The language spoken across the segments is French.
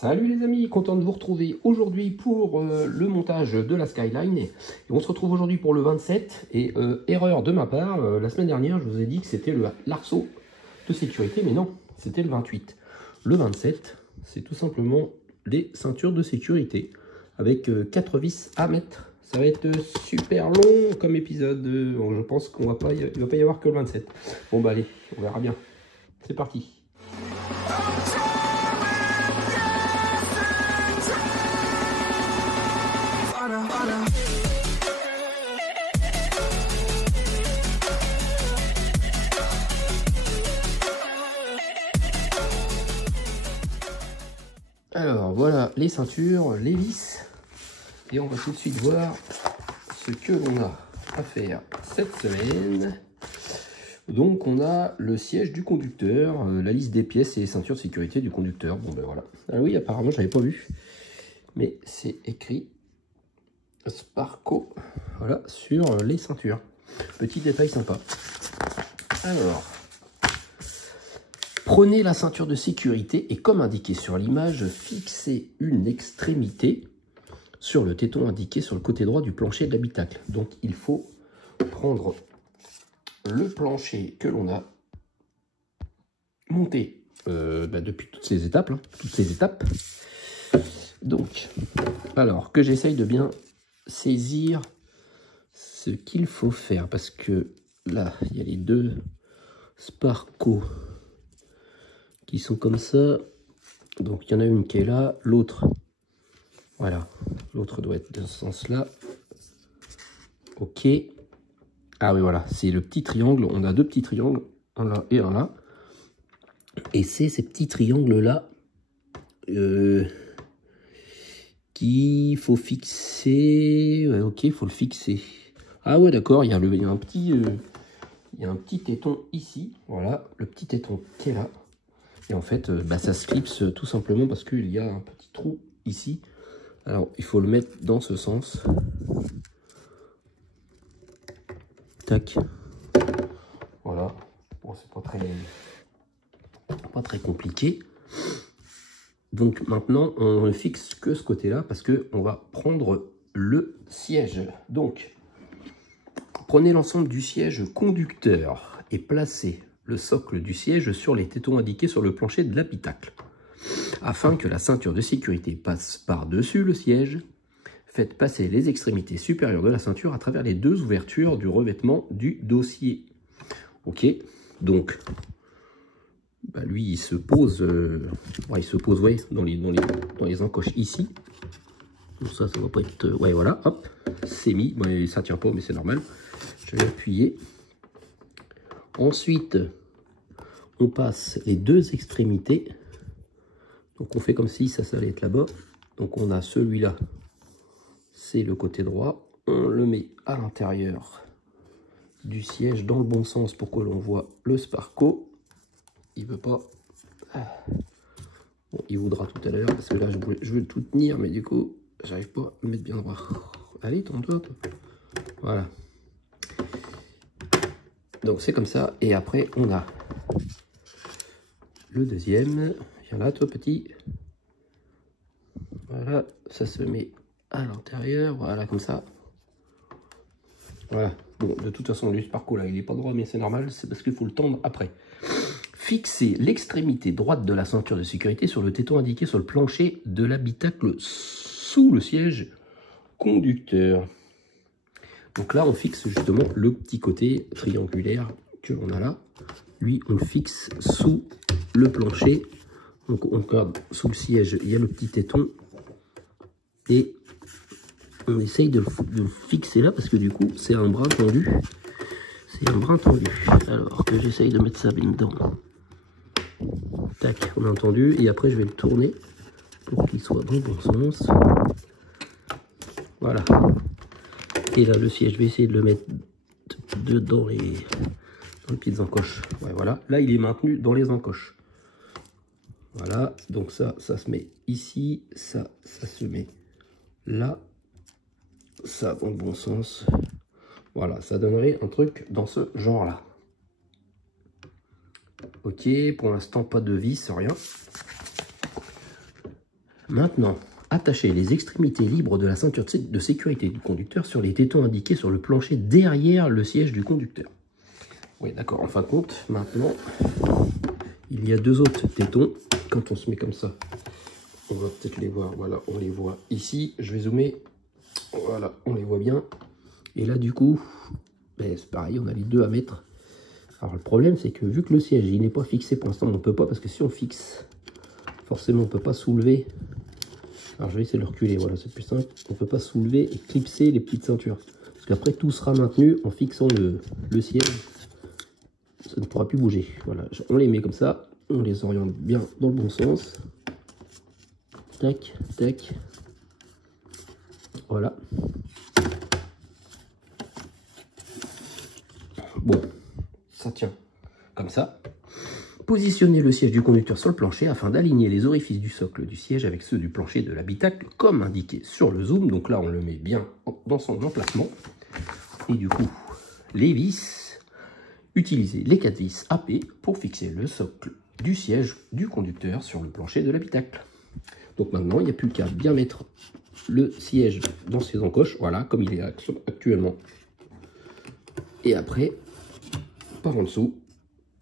Salut les amis, content de vous retrouver aujourd'hui pour le montage de la Skyline. Et on se retrouve aujourd'hui pour le 27. Et erreur de ma part, la semaine dernière je vous ai dit que c'était l'arceau de sécurité, mais non, c'était le 28. Le 27, c'est tout simplement les ceintures de sécurité avec 4 vis à mettre. Ça va être super long comme épisode. Je pense qu'il ne va pas y avoir que le 27. Bon bah allez, on verra bien. C'est parti. Alors voilà les ceintures, les vis, et on va tout de suite voir ce que l'on a à faire cette semaine. Donc on a le siège du conducteur, la liste des pièces et les ceintures de sécurité du conducteur. Bon ben voilà. Ah oui, apparemment je n'avais pas vu, mais c'est écrit Sparco, voilà, sur les ceintures. Petit détail sympa. Alors, prenez la ceinture de sécurité et comme indiqué sur l'image, fixez une extrémité sur le téton indiqué sur le côté droit du plancher de l'habitacle. Donc il faut prendre le plancher que l'on a monté depuis toutes ces étapes. Donc, alors que j'essaye de bien saisir ce qu'il faut faire, parce que là, il y a les deux Sparco qui sont comme ça. Donc il y en a une qui est là, l'autre, voilà, l'autre doit être dans ce sens-là. Ok. Ah oui, voilà, c'est le petit triangle. On a deux petits triangles, un là et un là. Et c'est ces petits triangles-là qu'il faut fixer. Ouais, ok, il faut le fixer. Ah ouais, d'accord, il y a un petit téton ici. Voilà, le petit téton qui est là. Et en fait, ça se clipse tout simplement parce qu'il y a un petit trou ici. Alors, il faut le mettre dans ce sens. Tac. Voilà. Bon, c'est pas très compliqué. Donc maintenant, on ne fixe que ce côté-là parce qu'on va prendre le siège. Donc, prenez l'ensemble du siège conducteur et placez le socle du siège sur les tétons indiqués sur le plancher de l'habitacle. Afin que la ceinture de sécurité passe par-dessus le siège, faites passer les extrémités supérieures de la ceinture à travers les deux ouvertures du revêtement du dossier. Ok, donc lui il se pose, ouais, dans les encoches ici. Donc ça va pas être, ouais voilà, hop, c'est mis. Ouais, ça tient pas mais c'est normal. Je vais appuyer. Ensuite, on passe les deux extrémités. Donc on fait comme si ça allait être là-bas. Donc on a celui-là, c'est le côté droit. On le met à l'intérieur du siège dans le bon sens pour que l'on voit le Sparco. Il veut pas. Bon, il voudra tout à l'heure parce que là je veux tout tenir, mais du coup j'arrive pas à le mettre bien droit. Allez, tourne-toi. Voilà. Donc c'est comme ça. Et après on a le deuxième. Viens là, toi petit. Voilà, ça se met à l'intérieur. Voilà, comme ça. Voilà. Bon, de toute façon, le Sparco là, il n'est pas droit, mais c'est normal. C'est parce qu'il faut le tendre après. Fixez l'extrémité droite de la ceinture de sécurité sur le téton indiqué sur le plancher de l'habitacle sous le siège conducteur. Donc là, on fixe justement le petit côté triangulaire que l'on a là. Lui, on le fixe sous le plancher. Donc on regarde sous le siège, il y a le petit téton. Et on essaye de le fixer là parce que du coup, c'est un bras tendu. C'est un bras tendu. Alors que j'essaye de mettre ça bien dedans. Tac, on a entendu. Et après, je vais le tourner pour qu'il soit dans le bon sens. Voilà. Et là, le siège, je vais essayer de le mettre dedans dans les petites encoches. Ouais, voilà. Là, il est maintenu dans les encoches. Voilà. Donc ça se met ici. Ça se met là. Ça dans le bon sens. Voilà. Ça donnerait un truc dans ce genre-là. Ok. Pour l'instant, pas de vis, rien. Maintenant, attachez les extrémités libres de la ceinture de sécurité du conducteur sur les tétons indiqués sur le plancher derrière le siège du conducteur. Oui, d'accord. En fin de compte, maintenant, il y a deux autres tétons. Quand on se met comme ça, on va peut-être les voir. Voilà, on les voit ici. Je vais zoomer. Voilà, on les voit bien. Et là, du coup, ben, c'est pareil, on a les deux à mettre. Alors, le problème, c'est que vu que le siège, il n'est pas fixé pour l'instant, on ne peut pas, parce que si on fixe, forcément, on ne peut pas soulever. Alors, je vais essayer de le reculer. Voilà, c'est plus simple. On ne peut pas soulever et clipser les petites ceintures. Parce qu'après, tout sera maintenu en fixant le siège. Ça ne pourra plus bouger. Voilà, on les met comme ça. On les oriente bien dans le bon sens. Tac, tac. Voilà. Bon, ça tient comme ça. Positionnez le siège du conducteur sur le plancher afin d'aligner les orifices du socle du siège avec ceux du plancher de l'habitacle, comme indiqué sur le zoom. Donc là, on le met bien dans son emplacement. Et du coup, les vis, utilisez les 4 vis AP pour fixer le socle du siège du conducteur sur le plancher de l'habitacle. Donc maintenant, il n'y a plus qu'à bien mettre le siège dans ses encoches, voilà, comme il est actuellement. Et après, par en dessous,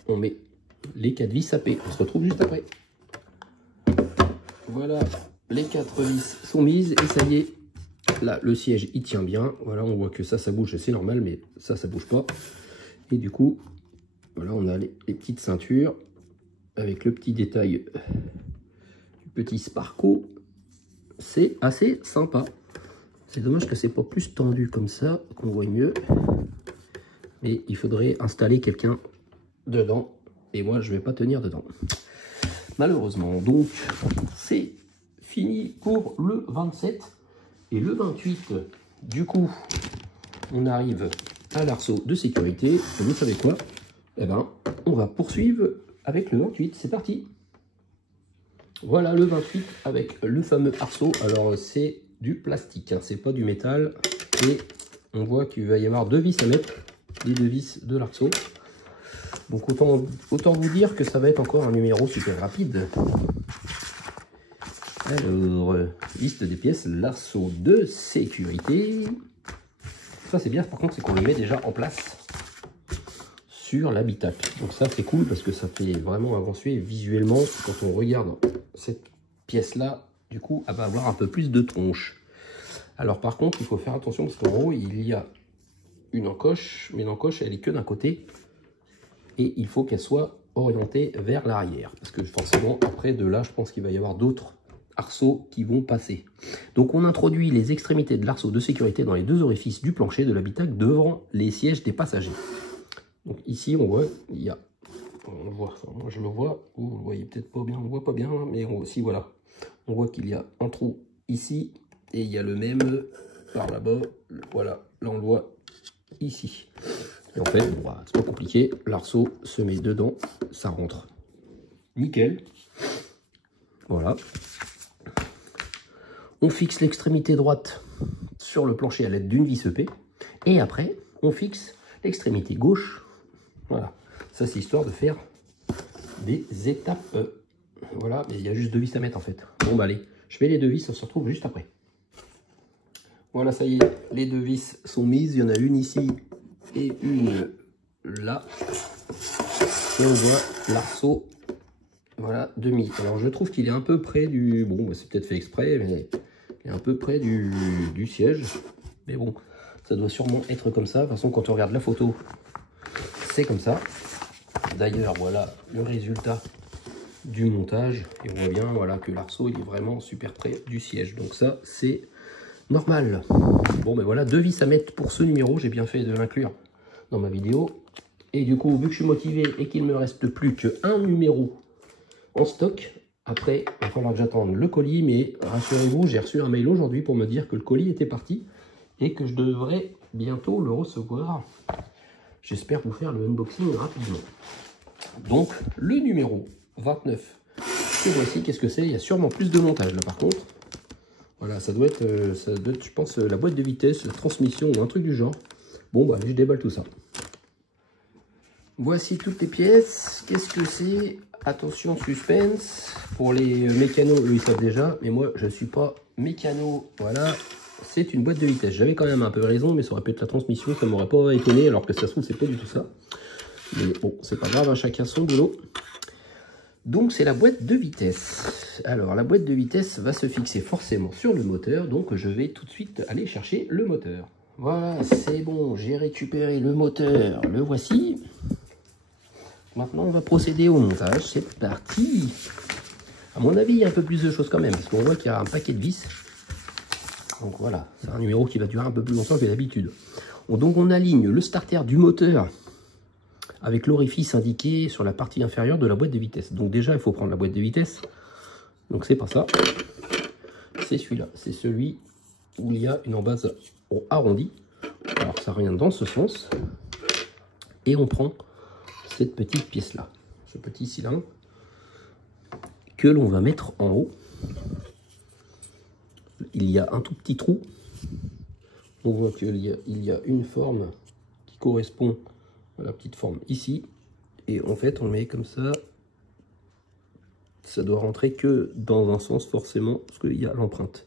on met les 4 vis AP. On se retrouve juste après. Voilà, les 4 vis sont mises et ça y est. Là, le siège, il tient bien. Voilà, on voit que ça bouge, c'est normal, mais ça bouge pas. Et du coup, voilà, on a les petites ceintures avec le petit détail du petit Sparco. C'est assez sympa. C'est dommage que c'est pas plus tendu comme ça, qu'on voit mieux. Mais il faudrait installer quelqu'un dedans. Et moi, je vais pas tenir dedans. Malheureusement. Donc, c'est fini pour le 27. Et le 28, du coup, on arrive à l'arceau de sécurité. Et vous savez quoi? Eh ben, on va poursuivre avec le 28. C'est parti. Voilà le 28 avec le fameux arceau. Alors, c'est du plastique, hein, c'est pas du métal. Et on voit qu'il va y avoir 2 vis à mettre. Les 2 vis de l'arceau. Donc, autant vous dire que ça va être encore un numéro super rapide. Alors, liste des pièces, l'arceau de sécurité. Ça, c'est bien, par contre, c'est qu'on le met déjà en place sur l'habitacle. Donc ça, c'est cool parce que ça fait vraiment avancer visuellement. Quand on regarde cette pièce-là, du coup, elle va avoir un peu plus de tronche. Alors, par contre, il faut faire attention parce qu'en haut, il y a une encoche, mais l'encoche, elle est que d'un côté. Et il faut qu'elle soit orientée vers l'arrière. Parce que forcément, après, de là, je pense qu'il va y avoir d'autres arceaux qui vont passer. Donc on introduit les extrémités de l'arceau de sécurité dans les 2 orifices du plancher de l'habitacle devant les sièges des passagers. Donc ici on voit, il y a, on voit, enfin, moi je le vois, vous le voyez peut-être pas bien, on voit pas bien, mais aussi voilà, on voit qu'il y a un trou ici et il y a le même par là-bas, voilà, là on le voit ici. Et en fait, bon, c'est pas compliqué, l'arceau se met dedans, ça rentre. Nickel. Voilà. On fixe l'extrémité droite sur le plancher à l'aide d'une vis EP. Et après, on fixe l'extrémité gauche. Voilà. Ça, c'est histoire de faire des étapes. Voilà, mais il y a juste 2 vis à mettre en fait. Bon, bah allez, je fais les 2 vis, on se retrouve juste après. Voilà, ça y est, les 2 vis sont mises. Il y en a une ici et une là. Et on voit l'arceau, voilà, demi. Alors, je trouve qu'il est un peu près du... Bon, bah, c'est peut-être fait exprès, mais il est un peu près du siège. Mais bon, ça doit sûrement être comme ça. De toute façon, quand on regarde la photo, c'est comme ça. D'ailleurs, voilà le résultat du montage. Et on voit bien, voilà, que l'arceau, il est vraiment super près du siège. Donc ça, c'est normal. Bon, ben voilà, 2 vis à mettre pour ce numéro. J'ai bien fait de l'inclure dans ma vidéo. Et du coup, vu que je suis motivé et qu'il ne me reste plus qu'un numéro en stock, après, il va falloir que j'attende le colis. Mais rassurez-vous, j'ai reçu un mail aujourd'hui pour me dire que le colis était parti et que je devrais bientôt le recevoir. J'espère vous faire le unboxing rapidement. Donc, le numéro 29, ce voici. Qu'est-ce que c'est? Il y a sûrement plus de montage là par contre. Voilà, ça doit être, je pense, la boîte de vitesse, la transmission ou un truc du genre. Bon, bah, je déballe tout ça. Voici toutes les pièces. Qu'est-ce que c'est? Attention, suspense. Pour les mécanos, eux, ils savent déjà. Mais moi, je ne suis pas mécano. Voilà. C'est une boîte de vitesse. J'avais quand même un peu raison, mais ça aurait pu être la transmission. Ça ne m'aurait pas étonné, alors que ça se trouve, c'est pas du tout ça. Mais bon, c'est pas grave, hein, chacun son boulot. Donc, c'est la boîte de vitesse. Alors, la boîte de vitesse va se fixer forcément sur le moteur. Donc, je vais tout de suite aller chercher le moteur. Voilà, c'est bon. J'ai récupéré le moteur. Le voici. Maintenant, on va procéder au montage. C'est parti. À mon avis, il y a un peu plus de choses quand même, parce qu'on voit qu'il y a un paquet de vis. Donc voilà, c'est un numéro qui va durer un peu plus longtemps que d'habitude. Donc on aligne le starter du moteur avec l'orifice indiqué sur la partie inférieure de la boîte de vitesse. Donc déjà, il faut prendre la boîte de vitesse. Donc c'est pas ça. C'est celui-là. C'est celui où il y a une embase arrondie. Alors ça revient dans ce sens. Et on prend cette petite pièce-là. Ce petit cylindre que l'on va mettre en haut. Il y a un tout petit trou. On voit qu'il y a une forme qui correspond à la petite forme ici. Et en fait, on le met comme ça. Ça doit rentrer que dans un sens forcément, parce qu'il y a l'empreinte.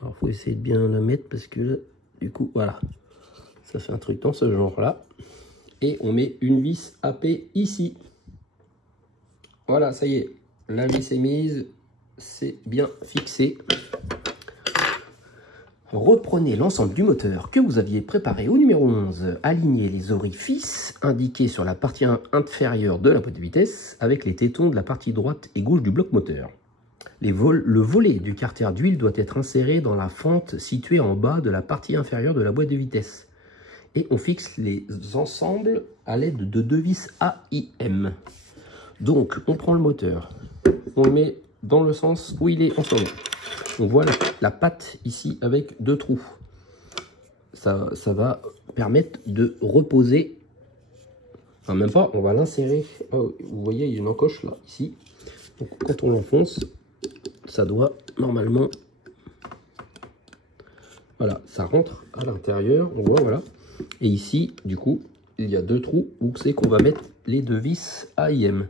Alors, il faut essayer de bien la mettre parce que là, du coup, voilà. Ça fait un truc dans ce genre-là. Et on met une vis AP ici. Voilà, ça y est. La vis est mise. C'est bien fixé. Reprenez l'ensemble du moteur que vous aviez préparé au numéro 11. Alignez les orifices indiqués sur la partie inférieure de la boîte de vitesse avec les tétons de la partie droite et gauche du bloc moteur. Le volet du carter d'huile doit être inséré dans la fente située en bas de la partie inférieure de la boîte de vitesse. Et on fixe les ensembles à l'aide de deux vis AIM. Donc, on prend le moteur, on le met dans le sens où il est en ce moment. On voit la patte ici avec deux trous. Ça va permettre de reposer. Enfin, même pas, on va l'insérer. Oh, vous voyez, il y a une encoche là, ici. Donc, quand on l'enfonce, ça doit normalement... Voilà, ça rentre à l'intérieur. On voit, voilà. Et ici, du coup, il y a deux trous où c'est qu'on va mettre les deux vis AIM.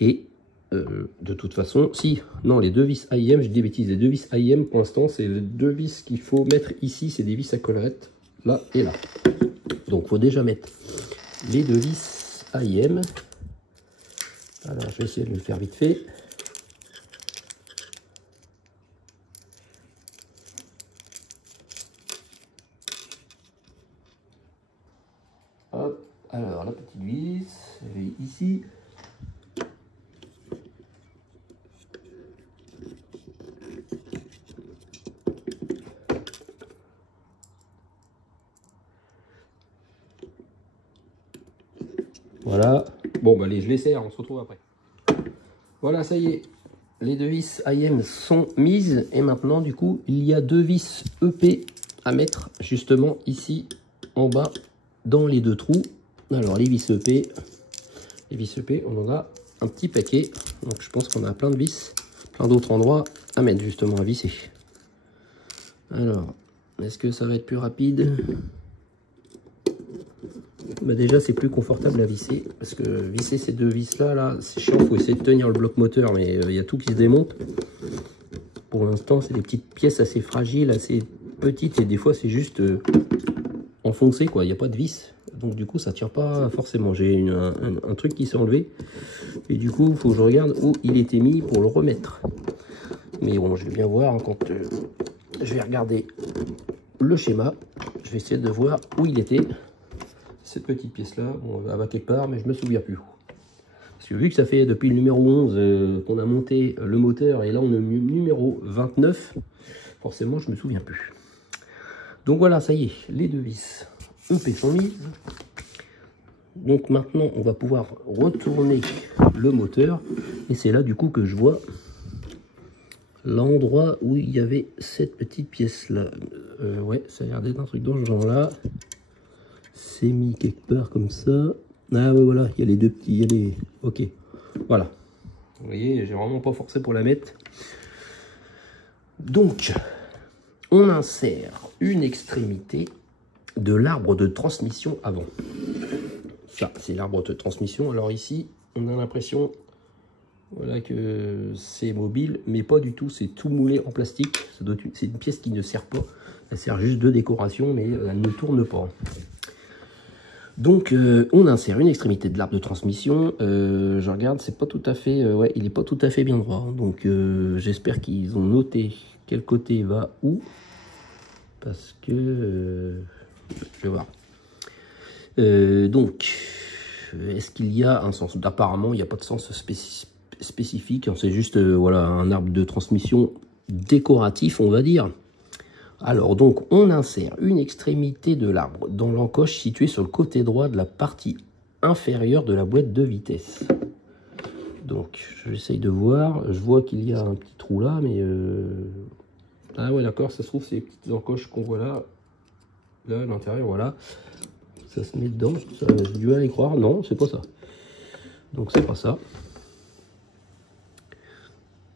Et... de toute façon, si, non, les deux vis AIM, je dis des bêtises, les deux vis AIM, pour l'instant, c'est les deux vis qu'il faut mettre ici, c'est des vis à collerette, là et là. Donc, il faut déjà mettre les deux vis AIM. Alors, je vais essayer de le faire vite fait. Hop, alors, la petite vis, elle est ici. Voilà, bon bah allez, je les serre, on se retrouve après. Voilà, ça y est, les deux vis AIM sont mises et maintenant du coup il y a deux vis EP à mettre justement ici en bas dans les deux trous. Alors les vis EP, on en a un petit paquet, donc je pense qu'on a plein de vis, plein d'autres endroits à mettre justement à visser. Alors, est-ce que ça va être plus rapide ? Bah déjà c'est plus confortable à visser parce que visser ces deux vis là c'est chiant, il faut essayer de tenir le bloc moteur mais il y a tout qui se démonte. Pour l'instant c'est des petites pièces assez fragiles, assez petites et des fois c'est juste enfoncé quoi, il n'y a pas de vis donc du coup ça tient pas forcément. J'ai un truc qui s'est enlevé et du coup il faut que je regarde où il était mis pour le remettre. Mais bon je vais bien voir hein, quand je vais regarder le schéma, je vais essayer de voir où il était. Cette petite pièce là, bon, elle va quelque part mais je me souviens plus. Parce que vu que ça fait depuis le numéro 11 qu'on a monté le moteur et là on est au numéro 29, forcément je me souviens plus. Donc voilà, ça y est, les deux vis EP sont mises. Donc maintenant on va pouvoir retourner le moteur et c'est là du coup que je vois l'endroit où il y avait cette petite pièce là. Ouais, ça a l'air d'être un truc dans ce genre là. C'est mis quelque part comme ça. Ah ouais, voilà, il y a les deux petits, il y a les... Ok, voilà. Vous voyez, j'ai vraiment pas forcé pour la mettre. Donc, on insère une extrémité de l'arbre de transmission avant. Ça, c'est l'arbre de transmission. Alors ici, on a l'impression, voilà, que c'est mobile, mais pas du tout. C'est tout moulé en plastique. C'est une pièce qui ne sert pas. Elle sert juste de décoration, mais elle ne tourne pas. Donc, on insère une extrémité de l'arbre de transmission. Je regarde, c'est pas tout à fait, ouais, il n'est pas tout à fait bien droit. Hein. Donc, j'espère qu'ils ont noté quel côté va où, parce que je vais voir. Donc, est-ce qu'il y a un sens? Apparemment, il n'y a pas de sens spécifique. C'est juste, voilà, un arbre de transmission décoratif, on va dire. Alors, donc, on insère une extrémité de l'arbre dans l'encoche située sur le côté droit de la partie inférieure de la boîte de vitesse. Donc, j'essaye de voir. Je vois qu'il y a un petit trou là, mais... Ah ouais, d'accord, ça se trouve, c'est les petites encoches qu'on voit là. Là, à l'intérieur, voilà. Ça se met dedans. J'ai du mal à y croire. Non, c'est pas ça. Donc, c'est pas ça.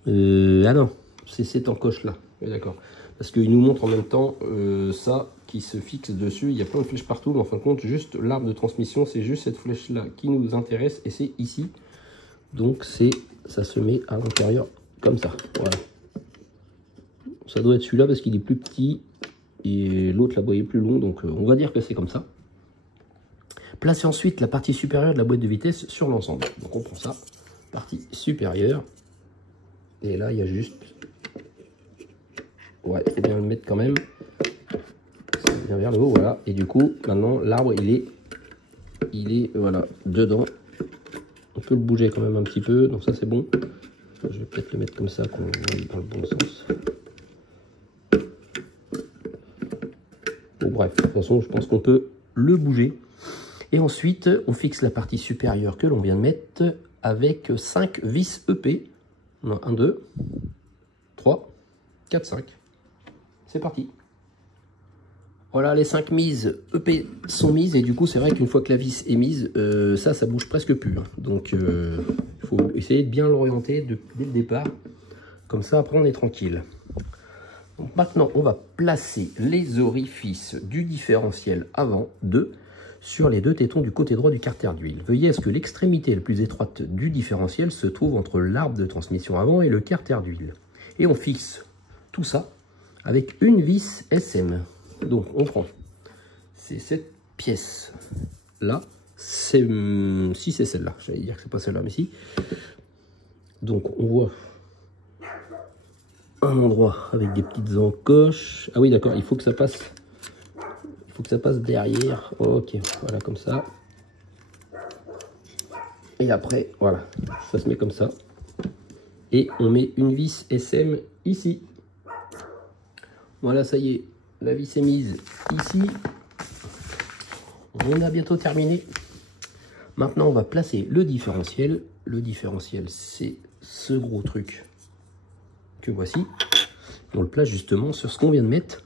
Ah non, c'est cette encoche-là. D'accord. Parce qu'il nous montre en même temps ça qui se fixe dessus. Il y a plein de flèches partout, mais en fin de compte, juste l'arbre de transmission, c'est juste cette flèche-là qui nous intéresse et c'est ici. Donc ça se met à l'intérieur comme ça. Voilà. Ça doit être celui-là parce qu'il est plus petit et l'autre là-bas est plus long. Donc on va dire que c'est comme ça. Placez ensuite la partie supérieure de la boîte de vitesse sur l'ensemble. Donc on prend ça, partie supérieure. Et là, il y a juste... Ouais, il faut bien le mettre quand même. Bien vers le haut, voilà. Et du coup, maintenant, l'arbre, il est voilà, dedans. On peut le bouger quand même un petit peu. Donc ça, c'est bon. Je vais peut-être le mettre comme ça, qu'on aille dans le bon sens. Bon, bref, de toute façon, je pense qu'on peut le bouger. Et ensuite, on fixe la partie supérieure que l'on vient de mettre avec 5 vis EP. On a 1, 2, 3, 4, 5. C'est parti. Voilà, les 5 mises EP sont mises. Et du coup, c'est vrai qu'une fois que la vis est mise, ça bouge presque plus. Hein. Donc, il faut essayer de bien l'orienter dès le départ. Comme ça, après, on est tranquille. Donc, maintenant, on va placer les orifices du différentiel avant 2 sur les 2 tétons du côté droit du carter d'huile. Veuillez à ce que l'extrémité la plus étroite du différentiel se trouve entre l'arbre de transmission avant et le carter d'huile. Et on fixe tout ça avec une vis SM. Donc on prend, c'est cette pièce là, si c'est celle-là, j'allais dire que c'est pas celle-là, mais si. Donc on voit un endroit avec des petites encoches. Ah oui, d'accord, il faut que ça passe derrière. Ok, voilà, comme ça. Et après, voilà, ça se met comme ça. Et on met une vis SM ici. Voilà, ça y est, la vis est mise ici. On a bientôt terminé. Maintenant, on va placer le différentiel. Le différentiel, c'est ce gros truc que voici. On le place justement sur ce qu'on vient de mettre.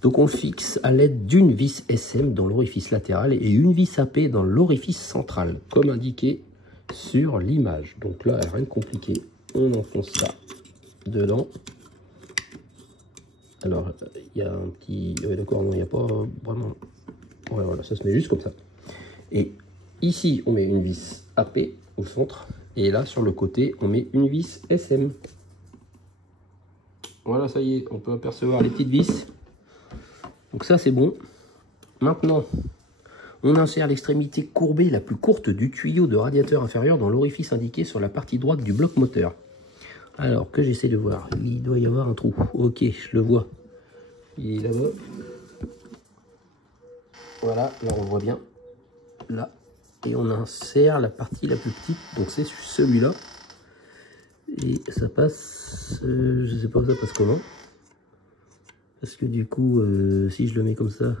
Donc, on le fixe à l'aide d'une vis SM dans l'orifice latéral et une vis AP dans l'orifice central, comme indiqué sur l'image. Donc là, rien de compliqué. On enfonce ça dedans. Alors, il y a un petit... Ouais, d'accord, non, il n'y a pas vraiment... Ouais, voilà, ça se met juste comme ça. Et ici, on met une vis AP au centre. Et là, sur le côté, on met une vis SM. Voilà, ça y est, on peut apercevoir les petites vis. Donc ça, c'est bon. Maintenant, on insère l'extrémité courbée la plus courte du tuyau de radiateur inférieur dans l'orifice indiqué sur la partie droite du bloc moteur. Alors, que j'essaie de voir. Il doit y avoir un trou. Ok, je le vois. Il est là-bas. Voilà, là on voit bien. Là. Et on insère la partie la plus petite. Donc c'est celui-là. Et ça passe... je sais pas ça passe comment. Parce que du coup, si je le mets comme ça...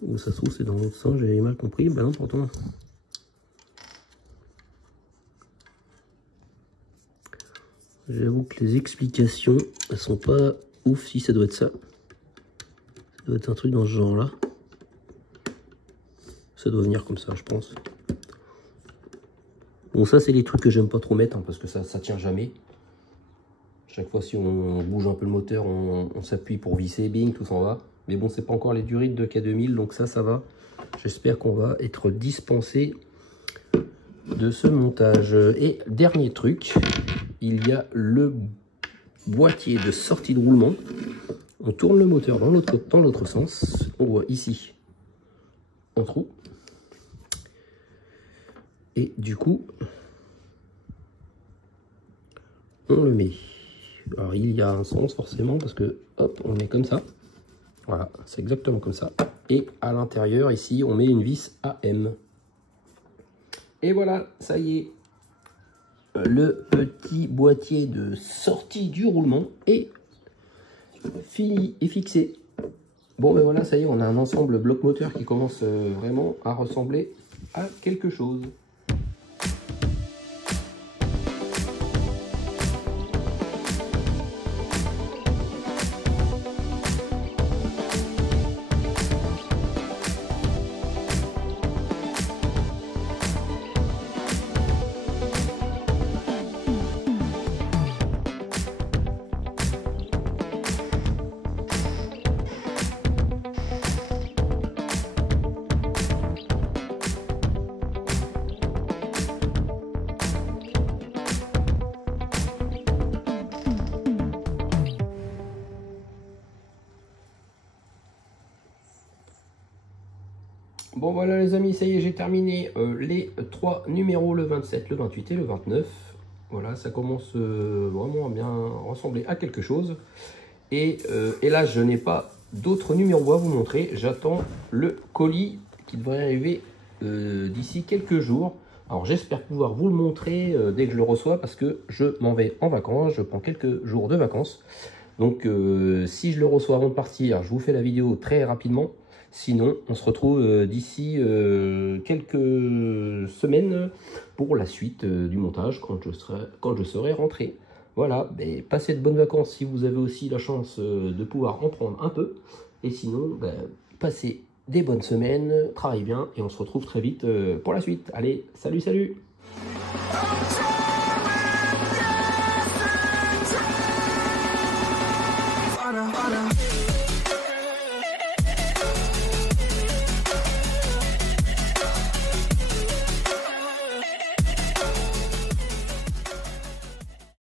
Ou ça se trouve c'est dans l'autre sens, j'avais mal compris. Ben non, pourtant... J'avoue que les explications, elles sont pas ouf. Si, ça doit être ça. Ça doit être un truc dans ce genre-là. Ça doit venir comme ça, je pense. Bon, ça, c'est les trucs que j'aime pas trop mettre, hein, parce que ça tient jamais. Chaque fois, si on bouge un peu le moteur, on s'appuie pour visser, bing, tout s'en va. Mais bon, c'est pas encore les durites de K2000, donc ça va. J'espère qu'on va être dispensé de ce montage. Et dernier truc, il y a le boîtier de sortie de roulement. On tourne le moteur dans l'autre sens. On voit ici un trou. Et du coup, on le met. Alors il y a un sens forcément parce que hop, on met comme ça. Voilà, c'est exactement comme ça. Et à l'intérieur ici, on met une vis AM. Et voilà, ça y est. Le petit boîtier de sortie du roulement est fini et fixé. Bon ben voilà, ça y est, on a un ensemble bloc moteur qui commence vraiment à ressembler à quelque chose. Bon voilà les amis, ça y est, j'ai terminé les 3 numéros, le 27, le 28 et le 29. Voilà, ça commence vraiment à bien ressembler à quelque chose. Et là, je n'ai pas d'autres numéros à vous montrer. J'attends le colis qui devrait arriver d'ici quelques jours. Alors j'espère pouvoir vous le montrer dès que je le reçois parce que je m'en vais en vacances. Je prends quelques jours de vacances. Donc si je le reçois avant de partir, je vous fais la vidéo très rapidement. Sinon, on se retrouve d'ici quelques semaines pour la suite du montage quand je serai rentré. Voilà, passez de bonnes vacances si vous avez aussi la chance de pouvoir en prendre un peu. Et sinon, passez des bonnes semaines, travaillez bien et on se retrouve très vite pour la suite. Allez, salut, salut!